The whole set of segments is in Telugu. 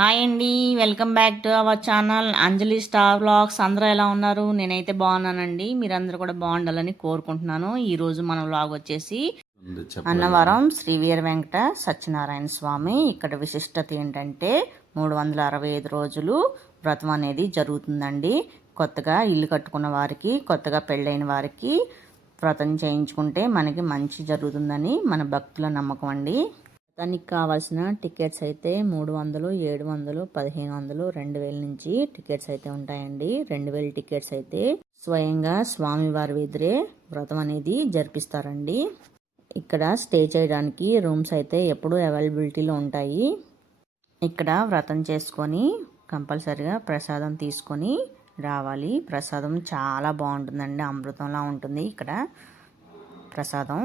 హాయ్ అండి. Welcome back to our channel Anjali star vlogs. అందరూ ఎలా ఉన్నారు? నేనైతే బాగున్నానండి. మీరందరూ కూడా బాగుండాలని కోరుకుంటున్నాను. ఈరోజు మన వ్లాగ్ వచ్చేసి అన్నవరం శ్రీ వీర వెంకట సత్యనారాయణ స్వామి. ఇక్కడ విశిష్టత ఏంటంటే 365 రోజులు వ్రతం అనేది జరుగుతుందండి. కొత్తగా ఇల్లు కట్టుకున్న వారికి, కొత్తగా పెళ్ళైన వారికి వ్రతం చేయించుకుంటే మనకి మంచి జరుగుతుందని మన భక్తుల నమ్మకం అండి. దానికి కావాల్సిన టికెట్స్ అయితే 300, 700, 1500, 2000 నుంచి టికెట్స్ అయితే ఉంటాయండి. 2000 టికెట్స్ అయితే స్వయంగా స్వామివారి ఎదురే వ్రతం అనేది జరిపిస్తారండి. ఇక్కడ స్టే చేయడానికి రూమ్స్ అయితే ఎప్పుడూ అవైలబిలిటీలో ఉంటాయి. ఇక్కడ వ్రతం చేసుకొని కంపల్సరిగా ప్రసాదం తీసుకొని రావాలి. ప్రసాదం చాలా బాగుంటుందండి, అమృతంలా ఉంటుంది ఇక్కడ ప్రసాదం.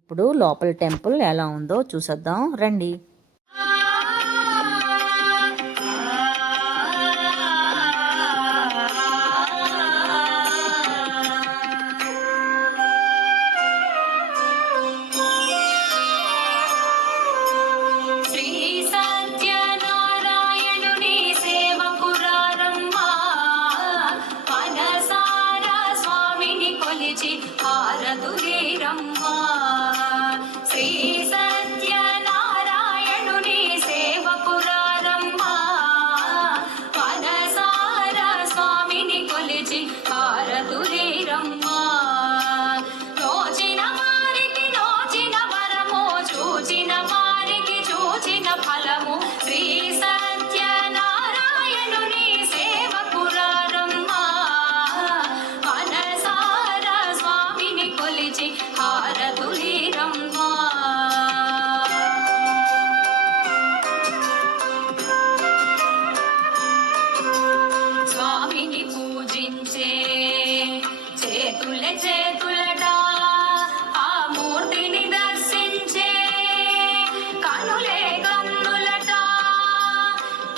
ఇప్పుడు లోపల టెంపుల్ ఎలా ఉందో చూసేద్దాం రండి. చేతులట ఆ మూర్తిని దర్శించే కనులే కన్నులట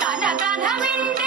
తన కథ వింటే